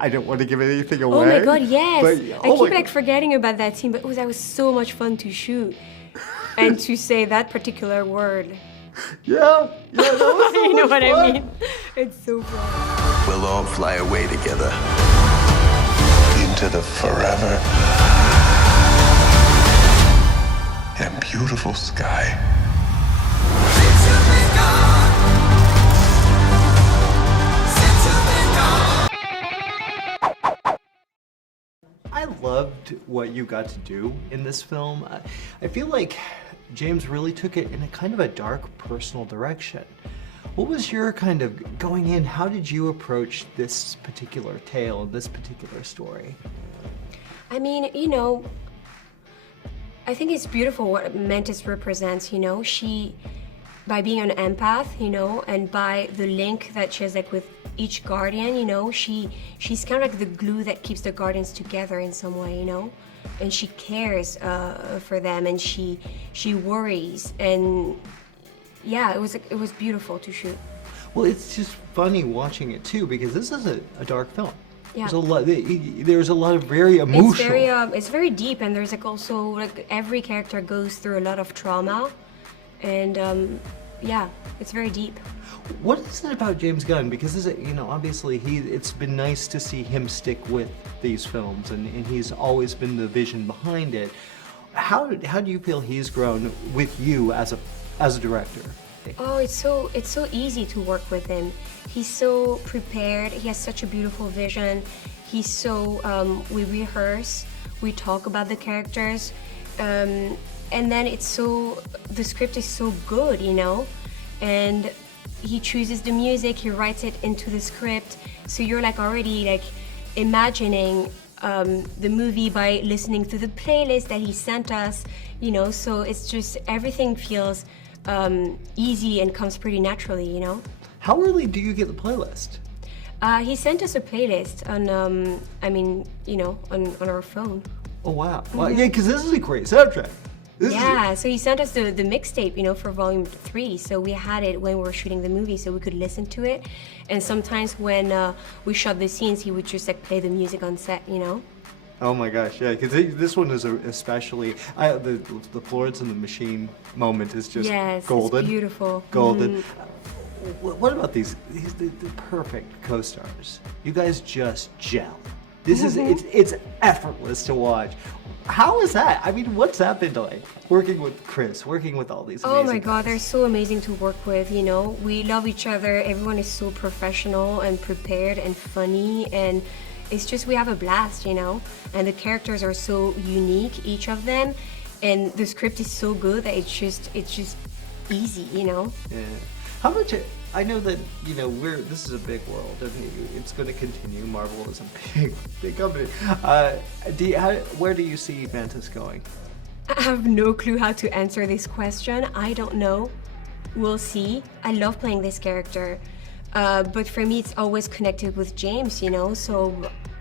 I don't want to give anything Oh away. my god, yes! But, I keep like forgetting about that scene, but that was so much fun to shoot. And to say that particular word. Yeah, that was so You know much what fun. I mean? It's so fun. We'll all fly away together into the forever and beautiful sky. I loved what you got to do in this film. I feel like James really took it in a kind of a dark personal direction. What was your kind of going in? How did you approach this particular tale, this particular story? I mean, you know, I think it's beautiful what Mantis represents, you know. She, by being an empath, you know, and by the link that she has like with each guardian, you know, she's kind of like the glue that keeps the guardians together in some way, you know. And she cares for them, and she worries, and yeah, it was beautiful to shoot. Well, it's just funny watching it too, because this is a dark film. Yeah. There's a lot of very emotional. It's very deep, and there's like also like every character goes through a lot of trauma, and yeah, it's very deep. What is it about James Gunn? Because this is, you know, obviously it's been nice to see him stick with these films, and he's always been the vision behind it. How do you feel he's grown with you as a director? Oh, it's so easy to work with him. He's so prepared. He has such a beautiful vision. He's so we rehearse, we talk about the characters, and then the script is so good, you know, and he chooses the music, he writes it into the script, so you're like already like imagining the movie by listening to the playlist that he sent us, you know, so it's just everything feels easy and comes pretty naturally, you know. How early do you get the playlist? He sent us a playlist on, I mean, you know, on our phone. Oh wow! Well, yeah, because this is a great soundtrack. So he sent us the mixtape, you know, for volume 3. So we had it when we were shooting the movie, so we could listen to it. And sometimes when we shot the scenes, he would just like play the music on set, you know. Oh my gosh, yeah, because this one is especially the Florence and the Machine moment is just golden. It's beautiful. Golden. What about these the perfect co-stars? You guys just gel. This is it's effortless to watch. How is that? I mean, what's that been like? Working with Chris, working with all these amazing Oh my god, guys? they're so amazing to work with, you know. We love each other. Everyone is so professional and prepared and funny, and it's just we have a blast, you know. And the characters are so unique, each of them, and the script is so good that it's just easy, you know. Yeah. How much? I know that, you know, this is a big world, and it's going to continue. Marvel is a big company. Where do you see Mantis going? I have no clue how to answer this question. I don't know. We'll see. I love playing this character, but for me, it's always connected with James, you know. So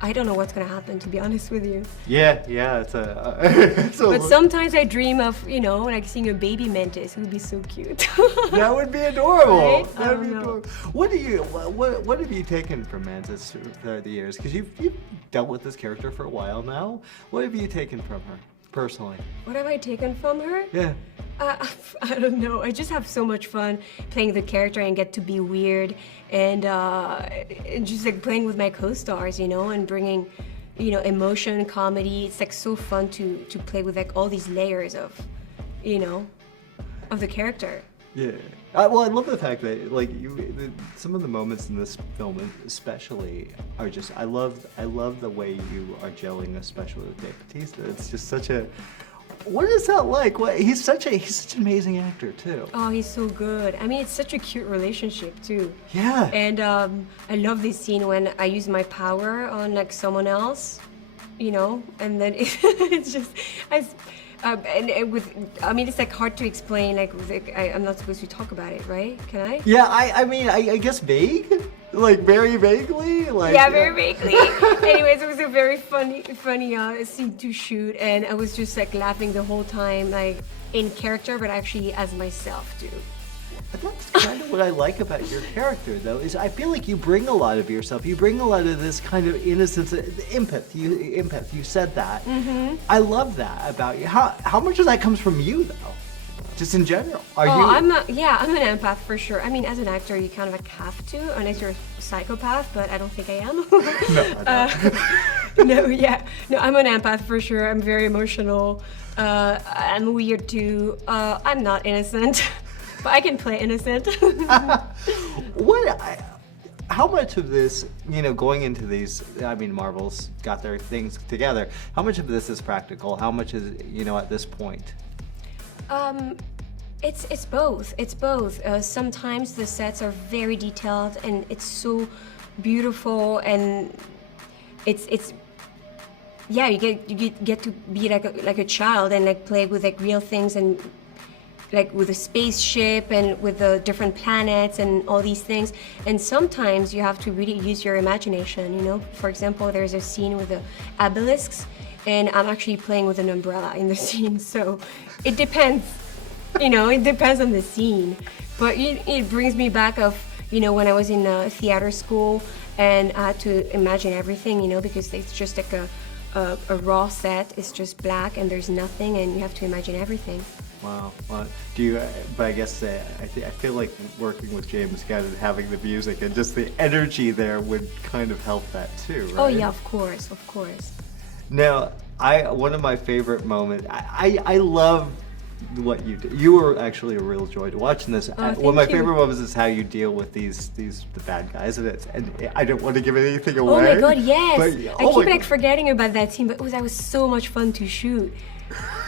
I don't know what's gonna happen, to be honest with you. Yeah, it's a. But sometimes I dream of, you know, like seeing a baby Mantis. It would be so cute. That would be adorable. Right? That would be adorable. What have you taken from Mantis throughout the years? Because you've dealt with this character for a while now. What have you taken from her personally? What have I taken from her? Yeah. I don't know. I just have so much fun playing the character and get to be weird and just like playing with my co-stars, you know, and bringing, you know, emotion, comedy. It's like so fun to play with like all these layers of, you know, of the character. Yeah. Well, I love the fact that like some of the moments in this film, especially, are just I love the way you are gelling, especially with Dave Bautista. It's just such a. What is that like? He's such an amazing actor too. Oh, he's so good. I mean, it's such a cute relationship too. Yeah. And I love this scene when I use my power on like someone else, you know, and then it's just I mean, it's like hard to explain. Like, I'm not supposed to talk about it, right? Can I? Yeah, I mean, I guess vague, like very vaguely, like. Yeah, very vaguely. Anyways, it was a very funny scene to shoot, and I was just like laughing the whole time, like in character, but actually as myself too. But that's kind of what I like about your character, though, is I feel like you bring a lot of yourself. You bring a lot of this kind of innocence, empath. You said that. Mm-hmm. I love that about you. How much of that comes from you, though? Just in general. Are you? I'm an empath for sure. I mean, as an actor, you kind of like have to, unless you're a psychopath, but I don't think I am. No, I don't. No, I'm an empath for sure. I'm very emotional. I'm weird too. I'm not innocent, but I can play innocent. How much of this, going into these, I mean, Marvel's got their things together. How much of this is practical? How much is, at this point? It's both. It's both. Sometimes the sets are very detailed and it's so beautiful, and it's yeah, you get to be like a child and like play with like real things, and like with a spaceship and with the different planets and all these things. And sometimes you have to really use your imagination. For example, there's a scene with the obelisks, and I'm actually playing with an umbrella in the scene, so it depends. It depends on the scene. But it brings me back of, when I was in theater school and I had to imagine everything, because it's just like a raw set. It's just black and there's nothing, and you have to imagine everything. Wow. Well, but I guess I feel like working with James Gunn and having the music and just the energy there would kind of help that too, right? Oh yeah, of course. Now, one of my favorite moments, I love what you do. You were actually a real joy to watch in this. One of my favorite moments is how you deal with the bad guys, and I don't want to give anything away. Oh my god, yes! But, I keep forgetting about that scene, but that was so much fun to shoot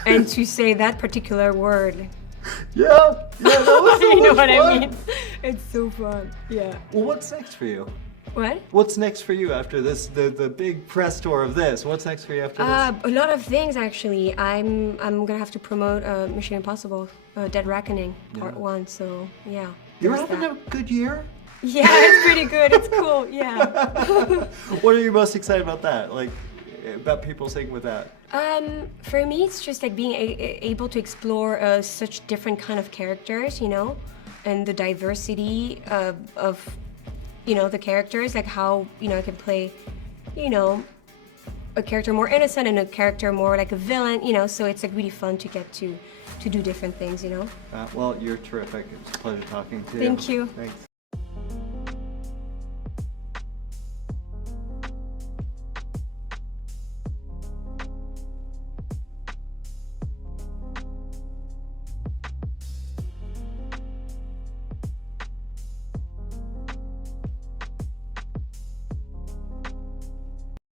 and to say that particular word. Yeah, that was so You know much what fun. I mean? It's so fun. Yeah. Well, what's next for you? What? What's next for you after this? The big press tour of this. What's next for you after this? A lot of things actually. I'm gonna have to promote Mission Impossible: Dead Reckoning Part 1. So yeah. You're there's having that. a good year? Yeah, it's pretty good. It's cool. Yeah. What are you most excited about that? Like, about people saying with that? For me, it's just like being able to explore such different kind of characters, and the diversity of the characters, like how, I can play, a character more innocent and a character more like a villain, so it's like really fun to get to do different things, Well, you're terrific. It was a pleasure talking to you. Thank you. Thanks.